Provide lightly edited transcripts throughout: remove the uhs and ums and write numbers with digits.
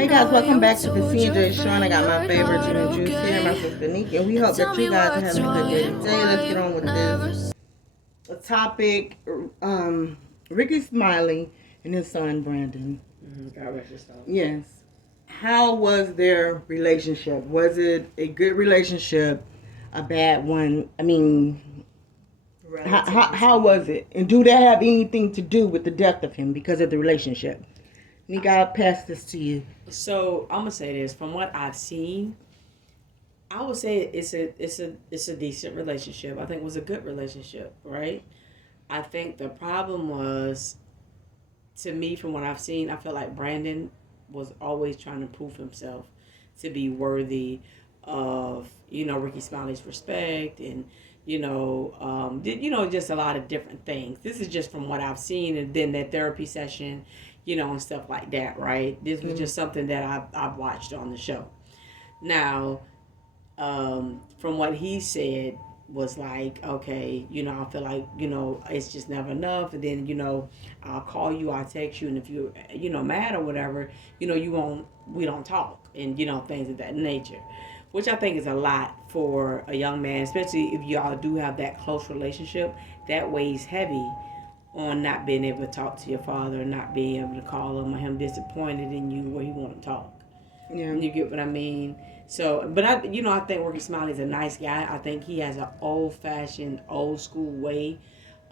Hey guys, welcome back to the CNJ Show. And I got my favorite gin and juice here, my sister Nikki, and we hope that you guys are having a good day today. Let's get on with this topic. Rickey Smiley and his son Brandon. God rest his soul. Yes. How was their relationship? Was it a good relationship? A bad one? I mean, how was it? And do that have anything to do with the death of him because of the relationship? Nikki, I'll pass this to you. So I'm gonna say this: from what I've seen, I would say it's a decent relationship. I think it was a good relationship, right? I think the problem was, to me, from what I've seen, I feel like Brandon was always trying to prove himself to be worthy of Rickey Smiley's respect and just a lot of different things. This is just from what I've seen, and then that therapy session, and stuff like that, right? This was just something that I've watched on the show. Now, from what he said was like, okay, I feel like, it's just never enough. And then, I'll call you, I'll text you. And if you're, mad or whatever, we don't talk and, things of that nature, which I think is a lot for a young man, especially if y'all do have that close relationship. That weighs heavy on not being able to talk to your father, not being able to call him, or him disappointed in you where he want to talk. Yeah. You get what I mean? So, but I think Rickey Smiley's a nice guy. I think he has an old-fashioned, old-school way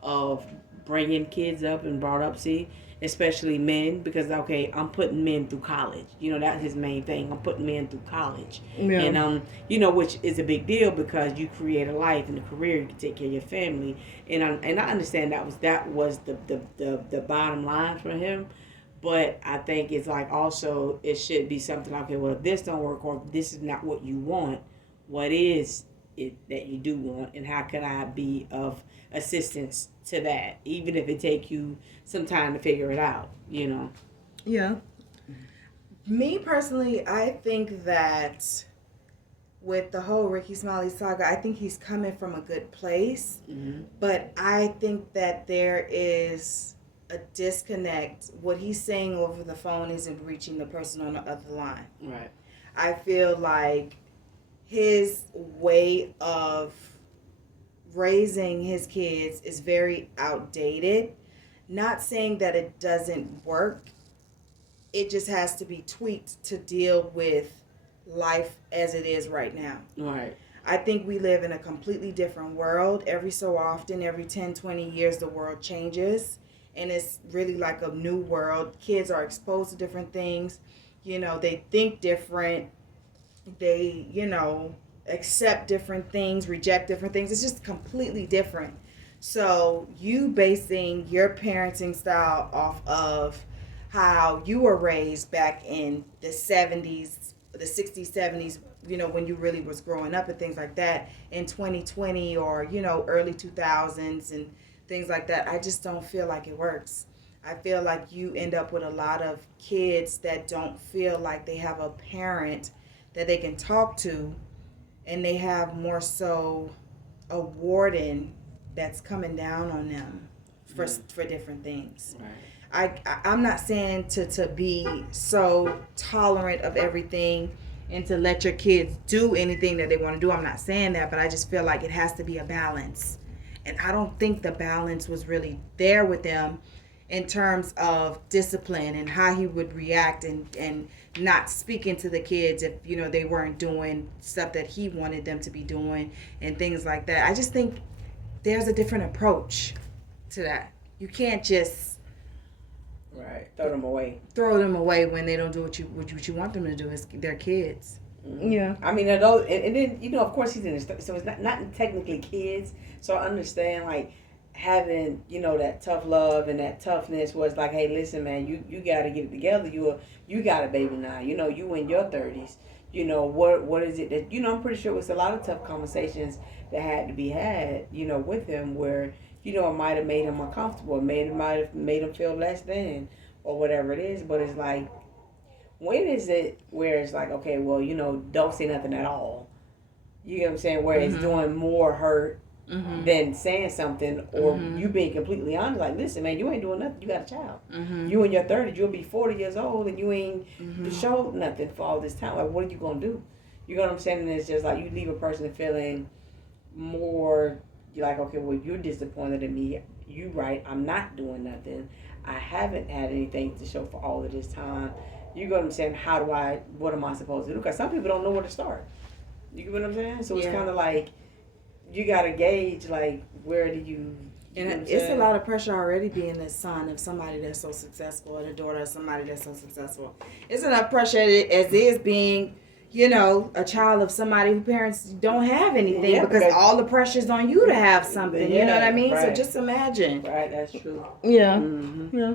of bringing kids up and brought up, especially men, because, okay, I'm putting men through college. That's his main thing. I'm putting men through college. Yeah. And, which is a big deal because you create a life and a career. You can take care of your family. And I understand that was the bottom line for him. But I think it's like also it should be something like, okay, well, if this don't work or if this is not what you want, what is it that you do want, and how can I be of assistance to that, even if it take you some time to figure it out, Yeah. Me personally, I think that with the whole Rickey Smiley saga, I think he's coming from a good place, but I think that there is a disconnect. What he's saying over the phone isn't reaching the person on the other line. Right. I feel like his way of raising his kids is very outdated. Not saying that it doesn't work. It just has to be tweaked to deal with life as it is right now. Right. I think we live in a completely different world. Every so often, every 10, 20 years, the world changes. And it's really like a new world. Kids are exposed to different things. They think different. They, accept different things, reject different things. It's just completely different. So you basing your parenting style off of how you were raised back in the 70s, the 60s, 70s, when you really was growing up and things like that, in 2020 or, early 2000s and things like that, I just don't feel like it works. I feel like you end up with a lot of kids that don't feel like they have a parent that they can talk to, and they have more so a warden that's coming down on them for different things. Right. I'm not saying to be so tolerant of everything and to let your kids do anything that they want to do. I'm not saying that, but I just feel like it has to be a balance. And I don't think the balance was really there with them in terms of discipline and how he would react and not speaking to the kids if, they weren't doing stuff that he wanted them to be doing and things like that. I just think there's a different approach to that. You can't just throw them away. Throw them away when they don't do what you want them to do. It's their kids. Yeah. I mean, and then of course he's in his so it's not technically kids. So I understand like having that tough love and that toughness was like, hey, listen, man, you got to get it together. You got a baby now. You in your 30s. What is it that I'm pretty sure it was a lot of tough conversations that had to be had with him where it might have made him uncomfortable, might have made him feel less than or whatever it is. But it's like, when is it where it's like, okay, well, don't say nothing at all? You get what I'm saying? Where it's doing more hurt than saying something or you being completely honest. Like, listen, man, you ain't doing nothing. You got a child. You in your 30s, you'll be 40 years old, and you ain't showed nothing for all this time. Like, what are you gonna do? You know what I'm saying? And it's just like you leave a person feeling more. You're like, okay, well, you're disappointed in me. You right. I'm not doing nothing. I haven't had anything to show for all of this time. You know what I'm saying? What am I supposed to do? Because some people don't know where to start. You get what I'm saying? So it's kind of like, you got to gauge, like, where do you... And it's a lot of pressure already being the son of somebody that's so successful or the daughter of somebody that's so successful. It's enough pressure as is being, you know, a child of somebody whose parents don't have anything because all the pressure's on you to have something. You know what I mean? Right. So just imagine. Right, that's true. Yeah. Yeah.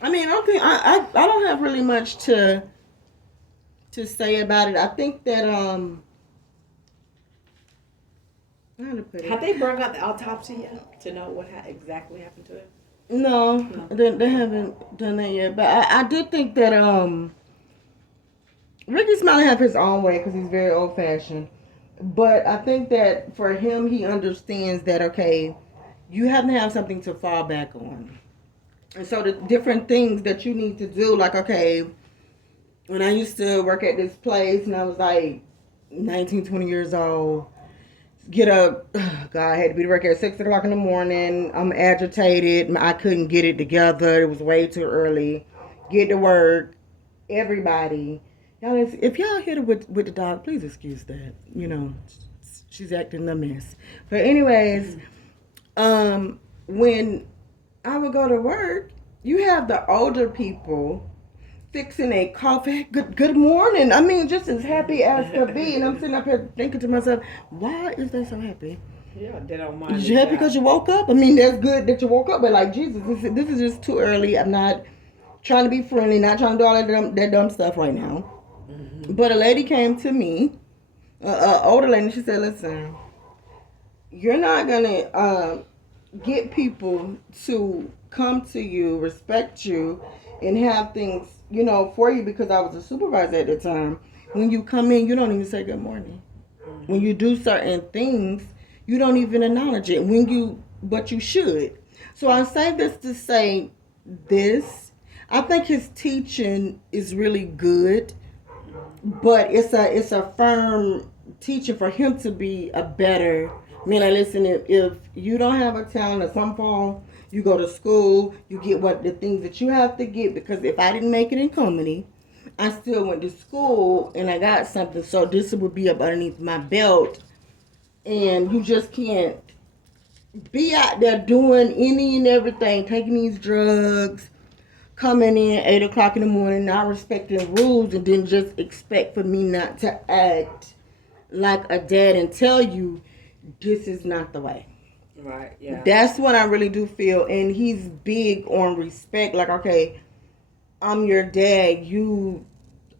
I mean, I don't have really much to say about it. I think that have they brought out the autopsy yet to know what exactly happened to him? No. They haven't done that yet. But I did think that Rickey Smiley have his own way because he's very old fashioned. But I think that for him, he understands that, okay, you have to have something to fall back on. And so the different things that you need to do, like, okay, when I used to work at this place and I was like 19, 20 years old, God, I had to be to work at 6 o'clock in the morning. I'm agitated. I couldn't get it together. It was way too early. Get to work. Everybody. Y'all, if y'all hit her with the dog, please excuse that. You know, she's acting a mess. But anyways, when I would go to work, you have the older people fixing a coffee. Good morning. I mean, just as happy as could be. And I'm sitting up here thinking to myself, why is they so happy? Yeah, they don't mind. You happy because you woke up? I mean, that's good that you woke up, but like, Jesus, this is just too early. I'm not trying to be friendly, not trying to do all that dumb stuff right now. But a lady came to me, an older lady, and she said, listen, you're not going to get people to come to you, respect you, and have things, you know, for you, because I was a supervisor at the time. When you come in, you don't even say good morning. When you do certain things, you don't even acknowledge it. But you should. So I say this to say this. I think his teaching is really good, but it's a firm teaching for him to be a better. I mean, like, listen, if you don't have a talent at some fall, you go to school, you get the things that you have to get, because if I didn't make it in comedy, I still went to school and I got something, so this would be up underneath my belt. And you just can't be out there doing any and everything, taking these drugs, coming in 8 o'clock in the morning, not respecting rules, and then just expect for me not to act like a dad and tell you this is not the way. Right, yeah. That's what I really do feel. And he's big on respect. Like, okay, I'm your dad. You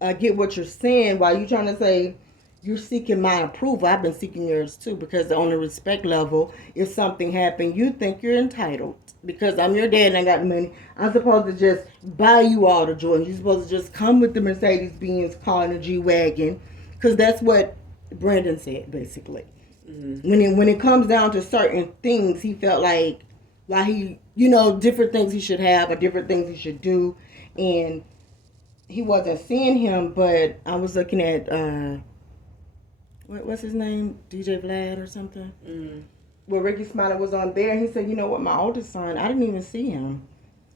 get what you're saying. While you trying to say you're seeking my approval, I've been seeking yours too. Because on the respect level, if something happened, you think you're entitled. Because I'm your dad and I got the money. I'm supposed to just buy you all the Jordans. You're supposed to just come with the Mercedes-Benz car and the G-Wagon. Because that's what Brandon said, basically. When it comes down to certain things, he felt like, while he, you know, different things he should have or different things he should do, and he wasn't seeing him. But I was looking at what's his name, DJ Vlad or something, where Rickey Smiley was on there, and he said, you know what, my oldest son, I didn't even see him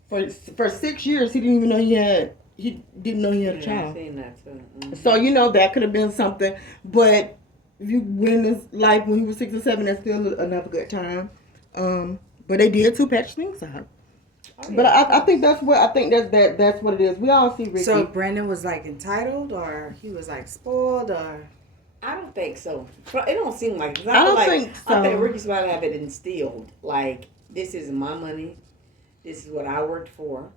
for 6 years. He didn't even know he had a child. I've seen that too. So you know that could have been something, but if you win this life when he was 6 or 7, that's still another good time. But they did too patch things out. Oh, yeah. But I think that's what it is. We all see Rickey. So Brandon was like entitled, or he was like spoiled, or I don't think so. It don't seem like. I don't think so. I think Rickey Smiley have it instilled. Like, this is my money. This is what I worked for.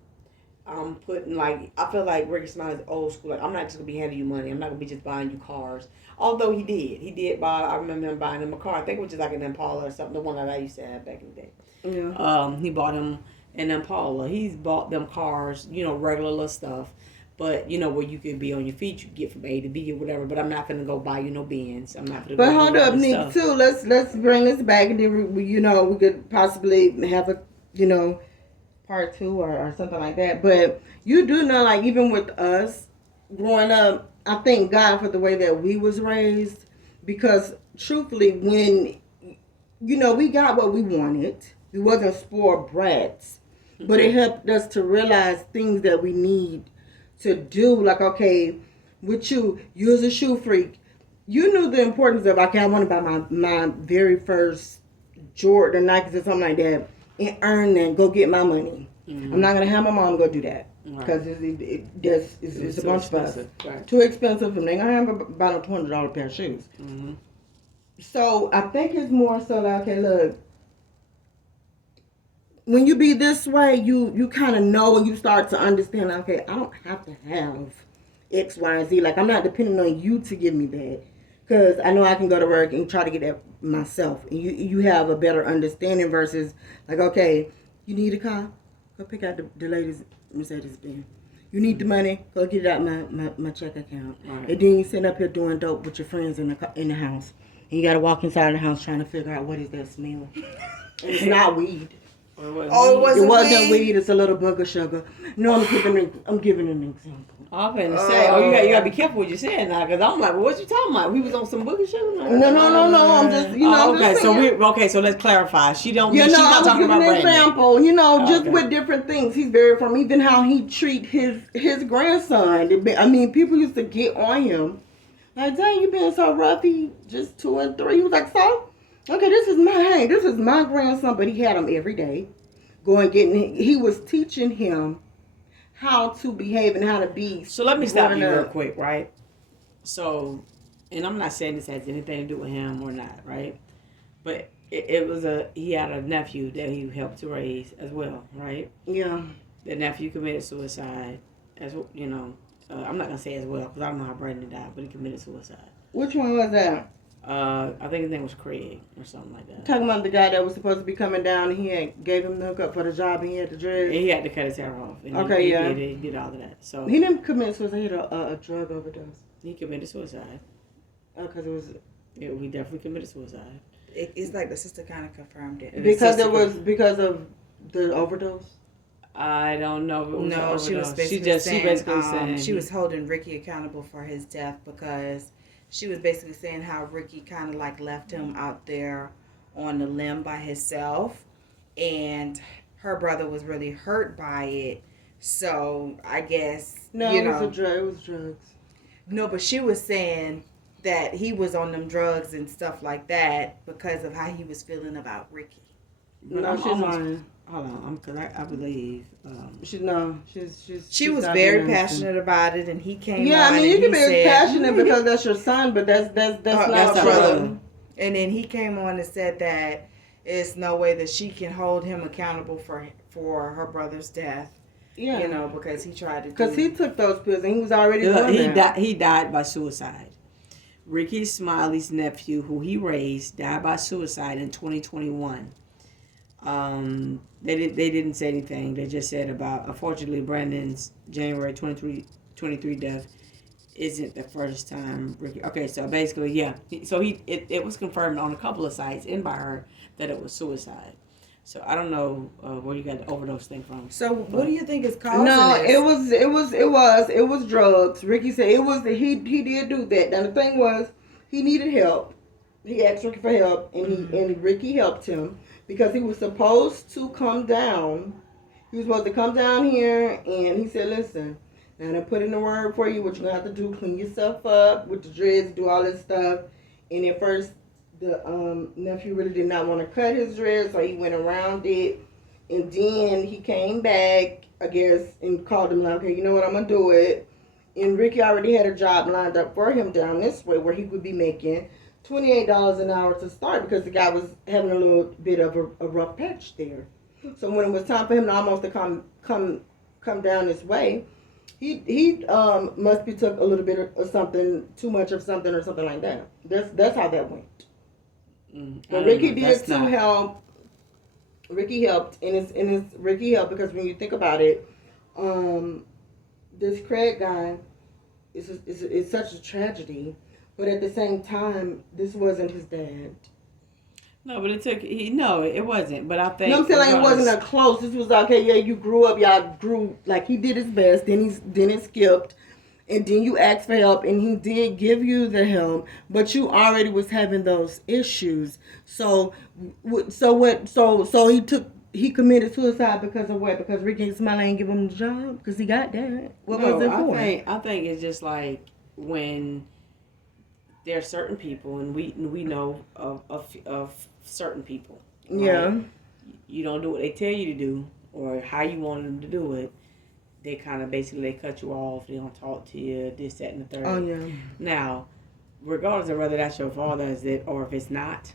I'm putting, like, I feel like Rickey Smiley's old school. Like, I'm not just gonna be handing you money. I'm not gonna be just buying you cars. Although he did buy. I remember him buying him a car. I think it was just like an Impala or something. The one that I used to have back in the day. Yeah. He bought him an Impala. He's bought them cars, you know, regular little stuff. But where you could be on your feet, you get from A to B or whatever. But I'm not gonna go buy you no Benz. I'm not gonna. But go hold do all up, this Nick. stuff. Too. Let's bring this back, and then we could possibly have a part 2 or something like that. But you do know, like even with us growing up, I thank God for the way that we was raised, because truthfully, when we got what we wanted, we wasn't spoiled brats, but it helped us to realize things that we need to do. Like, okay, with you as a shoe freak, you knew the importance of, okay, I want to buy my very first Jordan or Nikes or something like that, and earn and go get my money. Mm-hmm. I'm not gonna have my mom go do that, because it's a bunch of us. Right. Too expensive, and they gonna have about a $200 pair of shoes. Mm-hmm. So I think it's more so like, okay, look, when you be this way, you kind of know, and you start to understand, okay, I don't have to have X, Y, and Z. Like, I'm not depending on you to give me that, because I know I can go to work and try to get that myself. And you have a better understanding versus like, okay, you need a car, go pick out the latest Mercedes-Benz. You need the money, go get it out my check account. Right. And then you sit up here doing dope with your friends in the house. And you got to walk inside the house trying to figure out what is that smell. It's not weed. It wasn't weed. It's a little booger sugar. No, I'm giving an example. I'm finna say, you gotta be careful what you're saying now, because I'm like, well, what you talking about? We was on some booger sugar? No. I'm just, so let's clarify. She's not talking about an example. Just okay. With different things. He's very from even how he treat his grandson. I mean, people used to get on him. Like, dang, you being so rough. He just 2 and 3. He was like, so? Okay, this is my grandson, but he had him every day. He was teaching him how to behave and how to be. So let me stop you real quick, right? So, and I'm not saying this has anything to do with him or not, right? But he had a nephew that he helped to raise as well, right? Yeah. The nephew committed suicide, I'm not gonna say as well because I don't know how Brandon died, but he committed suicide. Which one was that? I think his name was Craig or something like that. Talking about the guy that was supposed to be coming down, and he gave him the hookup for the job, and he had the dreads. And he had to cut his hair off. And he did all of that. So he didn't commit suicide. He had a drug overdose. He committed suicide. Oh, because it was. Yeah, he definitely committed suicide. It's like the sister kind of confirmed it. Because of the overdose. I don't know if it was an overdose. She was basically saying she was holding Rickey accountable for his death, because she was basically saying how Rickey kind of like left him out there on the limb by himself, and her brother was really hurt by it. So I guess it was drugs. No, but she was saying that he was on them drugs and stuff like that because of how he was feeling about Rickey. No, she's lying. Hold on, because I believe she was very passionate about it, and he came. Yeah, I mean, you can be passionate because that's your son, but that's not brother. And then he came on and said that it's no way that she can hold him accountable for her brother's death. Yeah, because he tried to. Because he took those pills and he was already doing that. He died by suicide. Rickey Smiley's nephew, who he raised, died by suicide in 2021. They didn't say anything. They just said about, unfortunately, Brandon's January 23 death isn't the first time Rickey. Okay, so basically, yeah. So it was confirmed on a couple of sites and by her that it was suicide. So I don't know where you got the overdose thing from. So what do you think is causing this? It was drugs. Rickey said he did do that. Now the thing was, he needed help. He asked Rickey for help, and Rickey helped him. Because he was supposed to come down. He was supposed to come down here, and he said, listen, now I put in the word for you, what you're going to have to do, clean yourself up with the dreads, do all this stuff. And at first, the nephew really did not want to cut his dreads, so he went around it. And then he came back, I guess, and called him like, okay, you know what, I'm going to do it. And Rickey already had a job lined up for him down this way where he would be making $28 an hour to start, because the guy was having a little bit of a rough patch there. So when it was time for him to almost to come down this way, he must be took a little bit of something, too much of something or something like that. That's how that went. But Rickey did too help. Rickey helped, and it's Rickey helped because when you think about it, this Craig guy is such a tragedy, but at the same time, this wasn't his dad. No, but it took. No, it wasn't. But I think. No, I'm saying like it wasn't a close. This was okay. Yeah, you grew up. Y'all grew like he did his best. Then it skipped, and then you asked for help, and he did give you the help. But you already was having those issues. So he committed suicide because of what? Because Rickey and Smiley ain't give him the job because he got that. What was it for? I think it's just like when there are certain people, and we know of certain people. Right? Yeah. You don't do what they tell you to do, or how you want them to do it. They kind of basically they cut you off. They don't talk to you. This, that, and the third. Oh yeah. Now, regardless of whether that's your father or if it's not,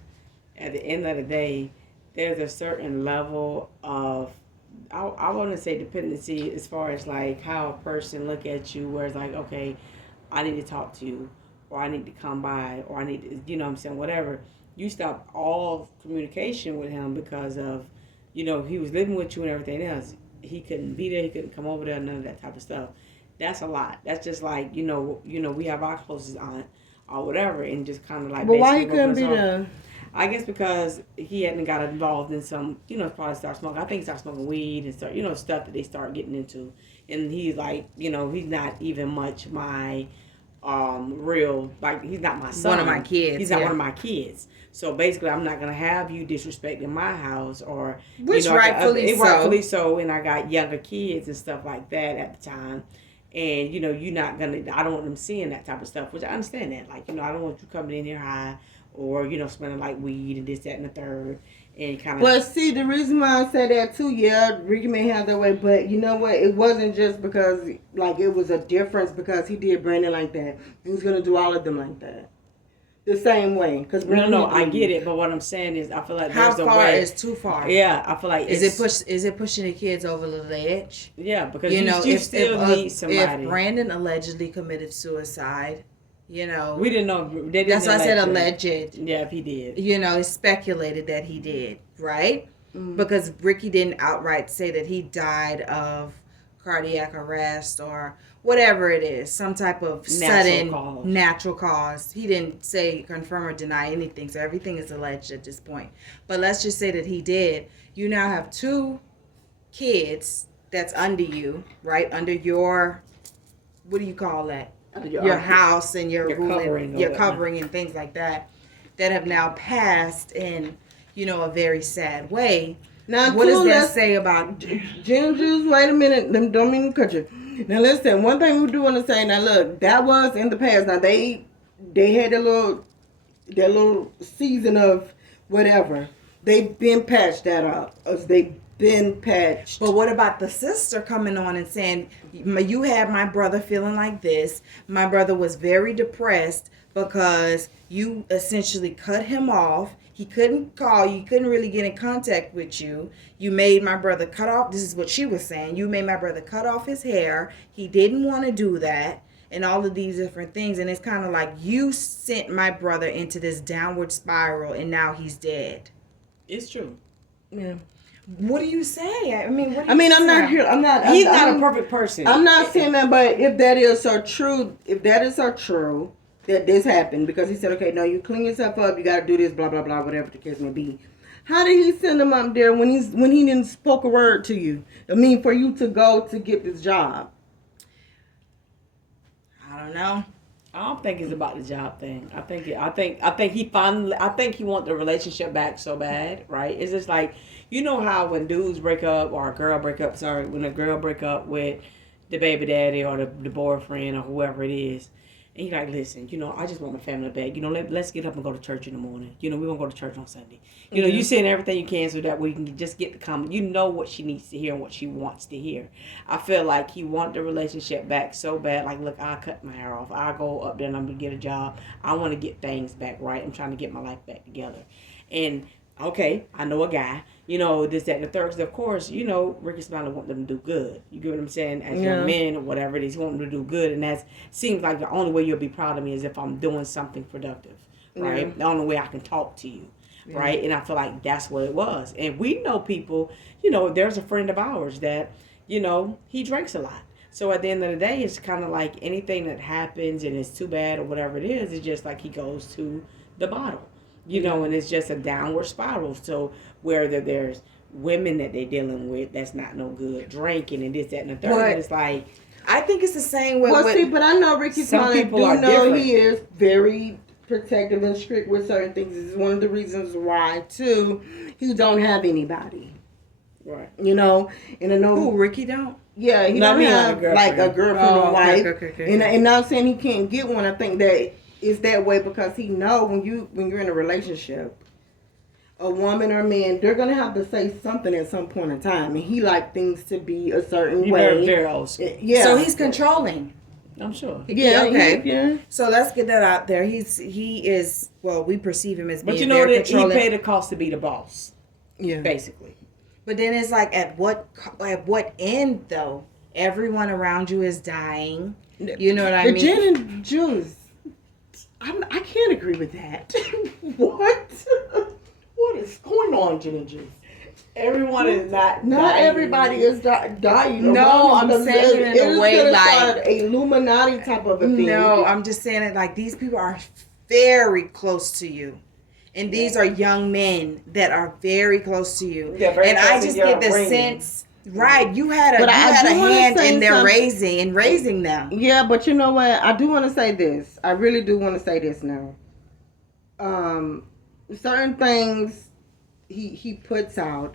at the end of the day, there's a certain level of I want to say dependency as far as like how a person look at you, where it's like, okay, I need to talk to you, or I need to come by, or I need to, you know what I'm saying, whatever. You stop all communication with him because of, he was living with you and everything else. He couldn't be there. He couldn't come over there. None of that type of stuff. That's a lot. That's just like, we have our closest aunt or whatever, and just kind of like. But why he couldn't be there? I guess because he hadn't got involved in some, probably start smoking. I think he started smoking weed and start, stuff that they start getting into. And he's like, he's not even much my real, like, he's not my son. One of my kids. He's not one of my kids. So basically, I'm not going to have you disrespecting my house or. Which rightfully so. Rightfully so. And I got younger kids and stuff like that at the time. And, you're not going to, I don't want them seeing that type of stuff, which I understand that. Like, I don't want you coming in here high or, smelling like weed and this, that, and the third. And kind of. Well, see, the reason why I say that too, yeah, Rickey may have that way, but you know what? It wasn't just because, like, it was a difference because he did Brandon like that. He was going to do all of them like that. The same way. Cause no, I get it, but what I'm saying is I feel like how there's a way. How far is too far? Yeah, I feel like is it pushing the kids over the edge? Yeah, because you still need somebody. If Brandon allegedly committed suicide, we didn't know. That's why I said alleged. Yeah, if he did. It's speculated that he did, right? Mm-hmm. Because Rickey didn't outright say that he died of cardiac arrest or whatever it is, some type of natural cause. He didn't say, confirm or deny anything, so everything is alleged at this point. But let's just say that he did. You now have 2 kids that's under you, right? Under your, what do you call that? Your house and your covering and things like that have now passed in, a very sad way. Now, what does that say about Gingers? Wait a minute. Don't mean to cut you. Now, listen. One thing we do want to say. Now, look, that was in the past. Now, they had their little season of whatever. They've been patched that up. They've been patched. But what about the sister coming on and saying, you had my brother feeling like this. My brother was very depressed because you essentially cut him off. He couldn't call you. He couldn't really get in contact with you. You made my brother cut off. This is what she was saying. You made my brother cut off his hair. He didn't want to do that. And all of these different things. And it's kind of like you sent my brother into this downward spiral and now he's dead. It's true. Yeah. What do you say? I mean, I'm not here. He's not a perfect person. I'm not saying that, but if that is so true, that this happened, because he said, okay, no, you clean yourself up, you got to do this, blah, blah, blah, whatever the case may be. How did he send him up there when he didn't spoke a word to you? I mean, for you to go to get this job. I don't know. I don't think it's about the job thing. I think he want the relationship back so bad, right? It's just like, how when dudes break up or when a girl break up with the baby daddy or the boyfriend or whoever it is, and you're like, listen, I just want my family back. Let's get up and go to church in the morning. We're going to go to church on Sunday. You saying everything you can so that we can just get the comment. What she needs to hear and what she wants to hear. I feel like he want the relationship back so bad. Like, look, I'll cut my hair off. I'll go up there and I'm going to get a job. I want to get things back right. I'm trying to get my life back together. And, okay, I know a guy. This, that, and the third. Of course, Rickey Smiley want them to do good. You get what I'm saying? As young men or whatever it is, he want them to do good. And that seems like the only way you'll be proud of me is if I'm doing something productive, right? Yeah. The only way I can talk to you, right? And I feel like that's what it was. And we know people, there's a friend of ours that, he drinks a lot. So at the end of the day, it's kind of like anything that happens and it's too bad or whatever it is, it's just like he goes to the bottom, and it's just a downward spiral. So whether there's women that they're dealing with that's not no good, drinking and this, that, and the third, But it's like, I think it's the same way. Well, see, but I know Ricky Smiley different. He is very protective and strict with certain things. This is one of the reasons why, too, he don't have anybody. Right. And I know... Who, Ricky don't? Yeah, he don't have like a girlfriend or wife. Okay. And not saying he can't get one. I think that it's that way because he know when you're in a relationship, a woman or man, they're gonna have to say something at some point in time, and he like things to be a certain way. Very old school. Yeah. So he's controlling. I'm sure. Yeah. Okay. Yeah. So let's get that out there. He is. Well, we perceive him as being but very that controlling. he paid the cost to be the boss. Yeah. Basically. But then it's like at what end though? Everyone around you is dying. You know what I mean? The gin and juice. I can't agree with that. What? What is going on, gin and juice? Everyone is not dying. Everybody is dying. No, I'm saying it in a way like a Illuminati type of a thing. No, I'm just saying it like these people are very close to you. And these are young men that are very close to you. Yeah, and I just get the sense, right, you had a hand in their raising them. Yeah, but you know what? I do want to say this. I really do want to say this now. Certain things he puts out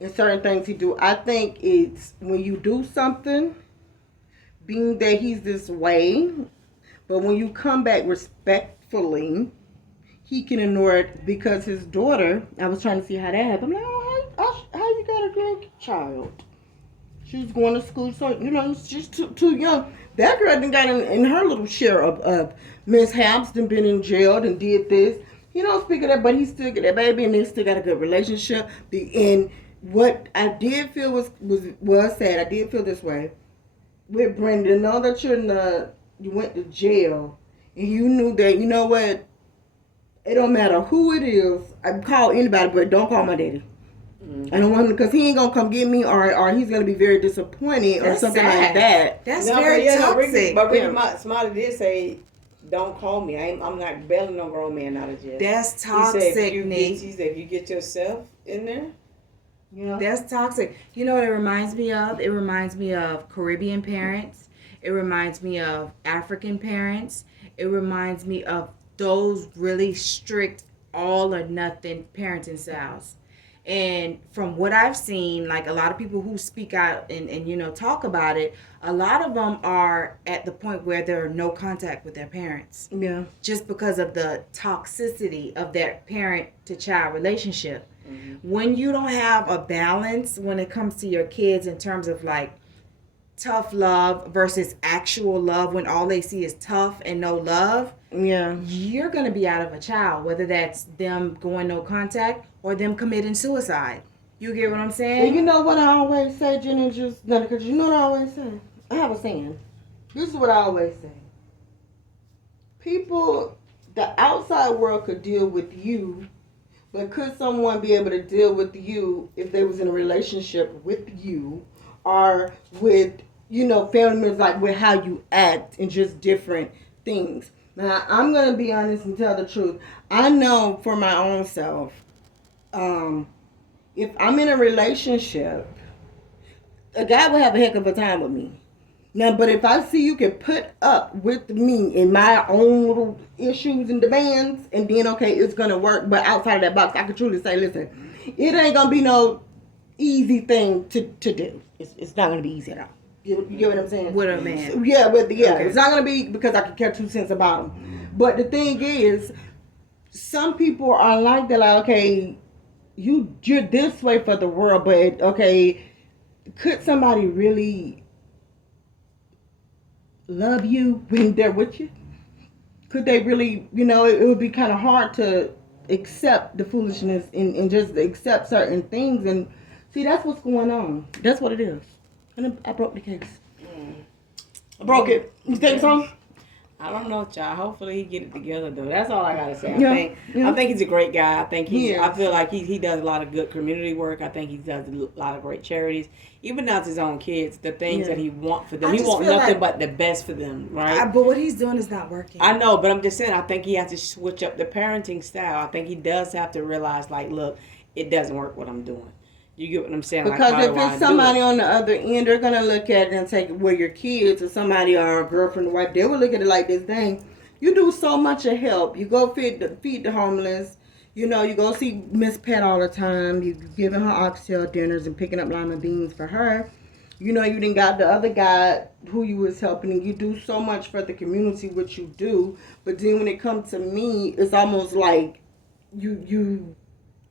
and certain things he do. I think it's when you do something, being that he's this way, but when you come back respectfully, he can ignore it because his daughter, I was trying to see how that happened. I'm like, oh, how you got a grandchild? She was going to school, so, she's too young. That girl done got in her little share of mishaps, done been in jail and did this. He don't speak of that, but he still get that baby and they still got a good relationship. And what I did feel was sad. I did feel this way. With Brenda, know that you went to jail and you knew that, you know what? It don't matter who it is. I can call anybody, but don't call my daddy. Mm-hmm. I don't want him because he ain't gonna come get me, or he's gonna be very disappointed, or something sad. Like that. That's very toxic. But Ricky Smiley did say, "Don't call me. I'm not bailing no grown man out of jail." That's toxic, Nick. He said, "If you get yourself in there." Yeah. That's toxic. You know what it reminds me of? It reminds me of Caribbean parents. It reminds me of African parents. It reminds me of those really strict all or nothing parenting styles. And from what I've seen, like a lot of people who speak out and talk about it, a lot of them are at the point where there are no contact with their parents. Yeah. Just because of the toxicity of their parent to child relationship. Mm-hmm. When you don't have a balance when it comes to your kids in terms of like tough love versus actual love, when all they see is tough and no love, yeah, you're going to be out of a child, whether that's them going no contact or them committing suicide. You get what I'm saying? And you know what I always say, Jenny, because you know what I always say? I have a saying. This is what I always say. People, the outside world could deal with you, but could someone be able to deal with you if they was in a relationship with you or with, family members, like with how you act and just different things? Now, I'm going to be honest and tell the truth. I know for my own self, if I'm in a relationship, a guy will have a heck of a time with me. Now, but if I see you can put up with me in my own little issues and demands, and then, okay, it's going to work, but outside of that box, I can truly say, listen, it ain't going to be no easy thing to do. It's not going to be easy at all. You get what I'm saying? With a man. Yeah, okay. It's not going to be because I can care 2 cents about him. But the thing is, some people are like that, like, okay, you're this way for the world, but, okay, could somebody really love you when they're with you? Could they really, it would be kind of hard to accept the foolishness and just accept certain things. And see, that's what's going on. That's what it is. And I broke the case. I broke it. You think so? I don't know, child. Hopefully he get it together though. That's all I gotta say. Yeah. I think he's a great guy. I think He I is. feel like he does a lot of good community work. I think he does a lot of great charities. Even down to his own kids, the things Yeah. that he want for them. I He just want feel nothing like- but the best for them, right? But what he's doing is not working. I know, but I'm just saying. I think he has to switch up the parenting style. I think he does have to realize, like, look, it doesn't work what I'm doing. You get what I'm saying? Because like, if it's somebody on the other end, they're gonna look at it and take it where your kids or somebody or a girlfriend or wife, they will look at it like this thing. You do so much of help. You go feed the homeless. You know, you go see Miss Pet all the time. You giving her oxtail dinners and picking up lima beans for her. You know, you done got the other guy who you was helping, and you do so much for the community, what you do. But then when it comes to me, it's almost like you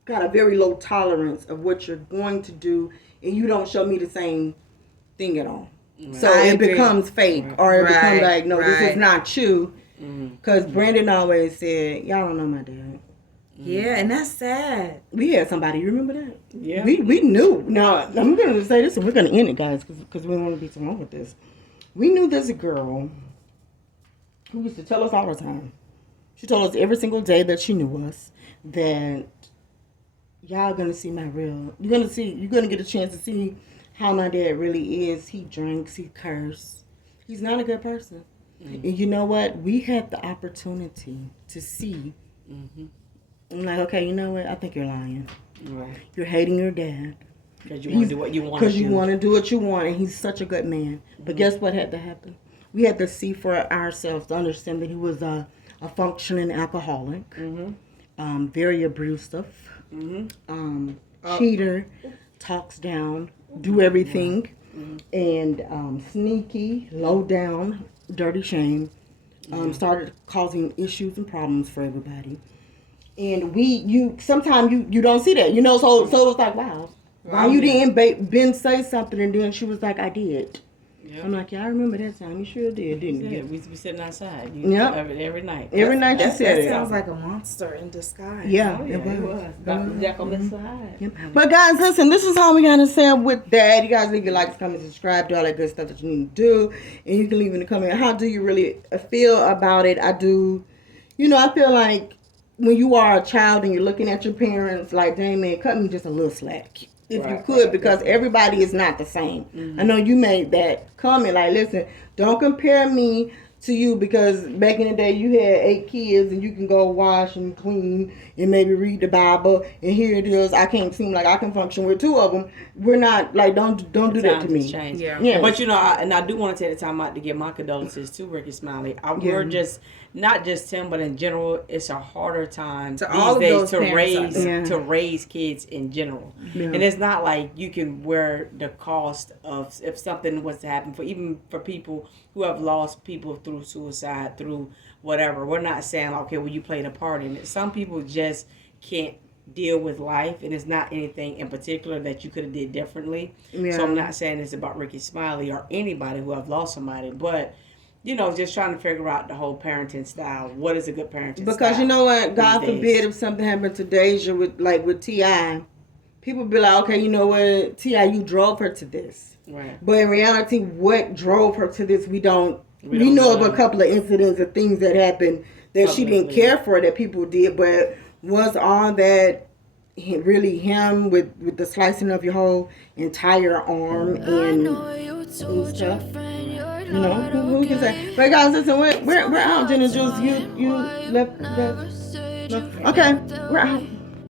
got a very low tolerance of what you're going to do, and you don't show me the same thing at all. Right. So it becomes fake, or it becomes like, no, this is not you. Because Brandon always said, y'all don't know my dad. Yeah, and that's sad. We had somebody, you remember that? Yeah. We knew. Now, I'm going to say this, and we're going to end it, guys, because we don't want to be so wrong with this. We knew there's a girl who used to tell us all the time. She told us every single day that she knew us that y'all gonna see my real. You're gonna get a chance to see how my dad really is. He drinks, he curses. He's not a good person. And you know what? We had the opportunity to see. I'm like, okay, you know what? I think you're lying. Right. You're hating your dad. Because you want to do what you want to do. Because you want to do what you want, and he's such a good man. But guess what had to happen? We had to see for ourselves to understand that he was a functioning alcoholic, very abusive, cheater, talks down, do everything, and sneaky, low down, dirty shame. Started causing issues and problems for everybody. And sometimes you don't see that, you know. So it was like, wow, why you didn't Ben say something, and then she was like, I did. Yep. I'm like, yeah, I remember that time. You sure did, didn't you? We be sitting outside. Yeah. Every night. Every night you said it. That sounds like a monster in disguise. Yeah, Oh, yeah, it was. Jack on this side. Yep. But guys, listen, this is how we gotta say with that. You guys leave your likes, comments, subscribe, do all that good stuff that you need to do. And you can leave in the comment, how do you really feel about it? I do, I feel like when you are a child and you're looking at your parents, like, dang man, cut me just a little slack. If you could, because everybody is not the same. I know you made that comment, like, listen, don't compare me to you, because back in the day you had 8 kids and you can go wash and clean and maybe read the Bible, and here it is, I can't seem like I can function with 2 of them. We're not, like, don't do that to me. Yeah. But I do want to take the time out to give my condolences to Rickey Smiley. We're just not just him, but in general, it's a harder time these days to raise kids in general. Yeah. And it's not like you can wear the cost of if something was to happen for people who have lost people through suicide, through whatever. We're not saying, okay, well, you played a part in it. Some people just can't deal with life, and it's not anything in particular that you could have did differently. Yeah. So I'm not saying it's about Rickey Smiley or anybody who have lost somebody, but just trying to figure out the whole parenting style. What is a good parenting style? Because you know what? God forbid if something happened to Deja with T.I., people be like, okay, you know what? T.I., you drove her to this. Right. But in reality, what drove her to this, we know of a couple of incidents of things that happened that she didn't care for that people did. But was all that really him with the slicing of your whole entire arm and stuff? Who can say? But guys, listen, we're out. Gin and Juice, you left. Okay, we're out.